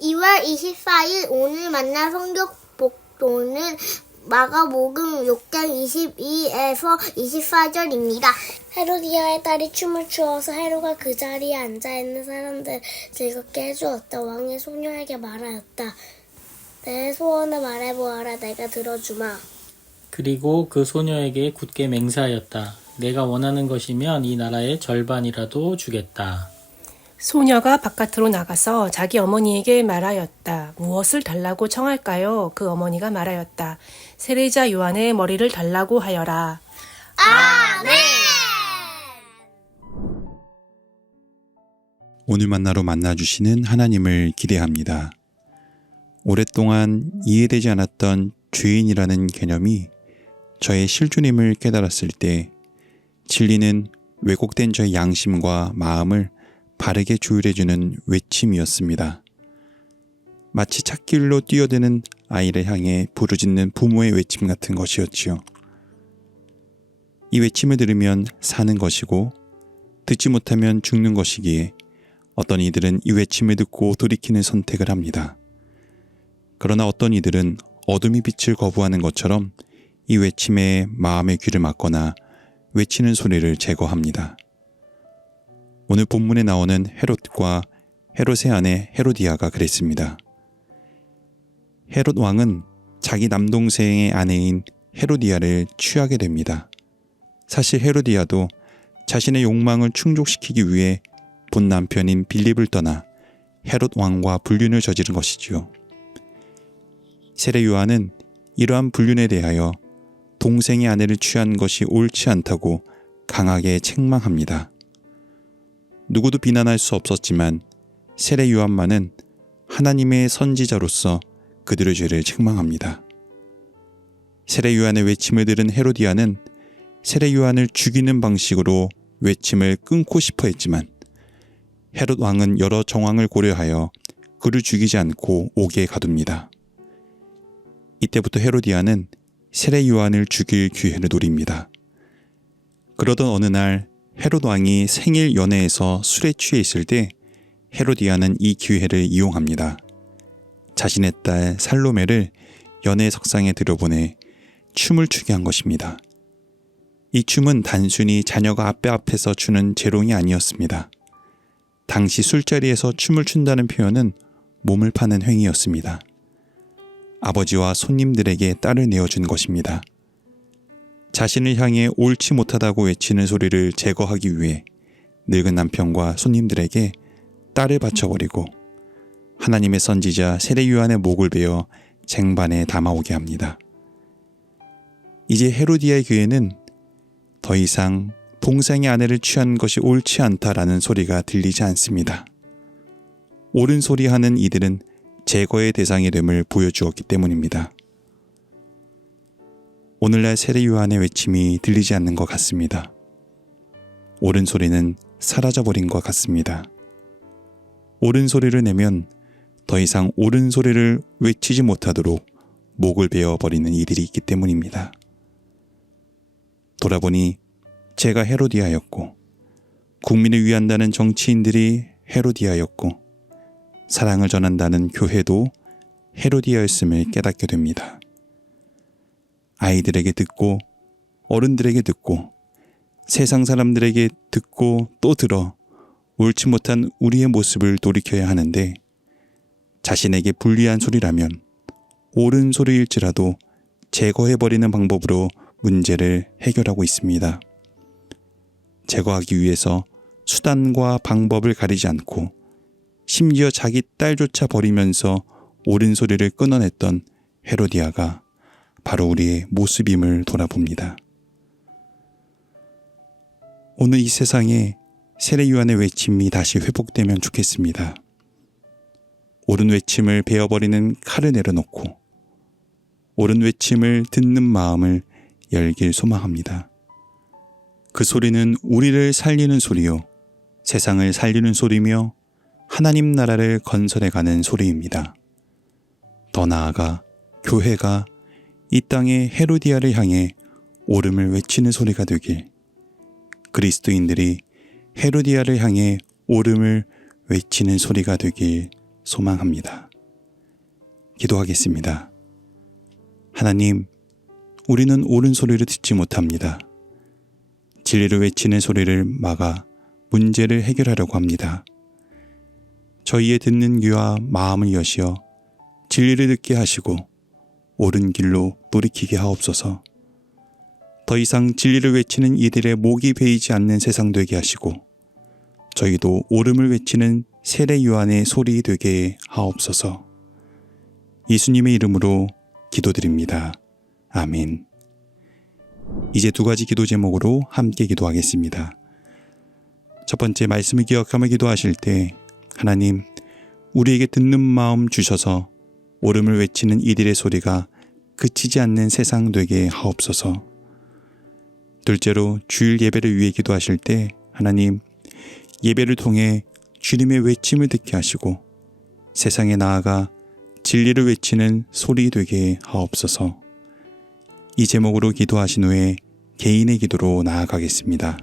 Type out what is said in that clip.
2월 24일 오늘 만날 성경 복도는 마가복음 6장 22에서 24절입니다. 헤로디아의 딸이 춤을 추어서 헤로가 그 자리에 앉아있는 사람들 즐겁게 해주었다. 왕이 소녀에게 말하였다. 내 소원을 말해보아라. 내가 들어주마. 그리고 그 소녀에게 굳게 맹세하였다. 내가 원하는 것이면 이 나라의 절반이라도 주겠다. 소녀가 바깥으로 나가서 자기 어머니에게 말하였다. 무엇을 달라고 청할까요? 그 어머니가 말하였다. 세례자 요한의 머리를 달라고 하여라. 아멘! 오늘 만나로 만나주시는 하나님을 기대합니다. 오랫동안 이해되지 않았던 죄인이라는 개념이 저의 실존임을 깨달았을 때 진리는 왜곡된 저의 양심과 마음을 바르게 조율해주는 외침이었습니다. 마치 찾길로 뛰어드는 아이를 향해 부르짖는 부모의 외침 같은 것이었지요. 이 외침을 들으면 사는 것이고 듣지 못하면 죽는 것이기에 어떤 이들은 이 외침을 듣고 돌이키는 선택을 합니다. 그러나 어떤 이들은 어둠이 빛을 거부하는 것처럼 이 외침에 마음의 귀를 막거나 외치는 소리를 제거합니다. 오늘 본문에 나오는 헤롯과 헤롯의 아내 헤로디아가 그랬습니다. 헤롯 왕은 자기 남동생의 아내인 헤로디아를 취하게 됩니다. 사실 헤로디아도 자신의 욕망을 충족시키기 위해 본 남편인 빌립을 떠나 헤롯 왕과 불륜을 저지른 것이지요. 세례 요한은 이러한 불륜에 대하여 동생의 아내를 취한 것이 옳지 않다고 강하게 책망합니다. 누구도 비난할 수 없었지만 세례 요한만은 하나님의 선지자로서 그들의 죄를 책망합니다. 세례 요한의 외침을 들은 헤로디아는 세례 요한을 죽이는 방식으로 외침을 끊고 싶어 했지만 헤롯 왕은 여러 정황을 고려하여 그를 죽이지 않고 옥에 가둡니다. 이때부터 헤로디아는 세례 요한을 죽일 기회를 노립니다. 그러던 어느 날 헤롯 왕이 생일 연회에서 술에 취해 있을 때 헤로디아는 이 기회를 이용합니다. 자신의 딸 살로메를 연회 석상에 들여보내 춤을 추게 한 것입니다. 이 춤은 단순히 자녀가 앞에서 추는 재롱이 아니었습니다. 당시 술자리에서 춤을 춘다는 표현은 몸을 파는 행위였습니다. 아버지와 손님들에게 딸을 내어준 것입니다. 자신을 향해 옳지 못하다고 외치는 소리를 제거하기 위해 늙은 남편과 손님들에게 딸을 바쳐버리고 하나님의 선지자 세례 요한의 목을 베어 쟁반에 담아오게 합니다. 이제 헤로디아의 귀에는 더 이상 동생의 아내를 취한 것이 옳지 않다라는 소리가 들리지 않습니다. 옳은 소리 하는 이들은 제거의 대상이 됨을 보여주었기 때문입니다. 오늘날 세례 요한의 외침이 들리지 않는 것 같습니다. 옳은 소리는 사라져버린 것 같습니다. 옳은 소리를 내면 더 이상 옳은 소리를 외치지 못하도록 목을 베어버리는 이들이 있기 때문입니다. 돌아보니 제가 헤로디아였고 국민을 위한다는 정치인들이 헤로디아였고 사랑을 전한다는 교회도 헤로디아였음을 깨닫게 됩니다. 아이들에게 듣고 어른들에게 듣고 세상 사람들에게 듣고 또 들어 옳지 못한 우리의 모습을 돌이켜야 하는데 자신에게 불리한 소리라면 옳은 소리일지라도 제거해버리는 방법으로 문제를 해결하고 있습니다. 제거하기 위해서 수단과 방법을 가리지 않고 심지어 자기 딸조차 버리면서 옳은 소리를 끊어냈던 헤로디아가 바로 우리의 모습임을 돌아봅니다. 오늘 이 세상에 세례 요한의 외침이 다시 회복되면 좋겠습니다. 옳은 외침을 베어버리는 칼을 내려놓고 옳은 외침을 듣는 마음을 열길 소망합니다. 그 소리는 우리를 살리는 소리요, 세상을 살리는 소리며 하나님 나라를 건설해가는 소리입니다. 더 나아가 교회가 이 땅의 헤로디아를 향해 옳음을 외치는 소리가 되길, 그리스도인들이 헤로디아를 향해 옳음을 외치는 소리가 되길 소망합니다. 기도하겠습니다. 하나님, 우리는 옳은 소리를 듣지 못합니다. 진리를 외치는 소리를 막아 문제를 해결하려고 합니다. 저희의 듣는 귀와 마음을 여시어 진리를 듣게 하시고 옳은 길로 돌이키게 하옵소서. 더 이상 진리를 외치는 이들의 목이 베이지 않는 세상 되게 하시고 저희도 옳음을 외치는 세례 요한의 소리 되게 하옵소서. 예수님의 이름으로 기도드립니다. 아멘. 이제 두 가지 기도 제목으로 함께 기도하겠습니다. 첫 번째, 말씀을 기억하며 기도하실 때 하나님, 우리에게 듣는 마음 주셔서 옳음을 외치는 이들의 소리가 그치지 않는 세상 되게 하옵소서. 둘째로, 주일 예배를 위해 기도하실 때 하나님, 예배를 통해 주님의 외침을 듣게 하시고 세상에 나아가 진리를 외치는 소리 되게 하옵소서. 이 제목으로 기도하신 후에 개인의 기도로 나아가겠습니다.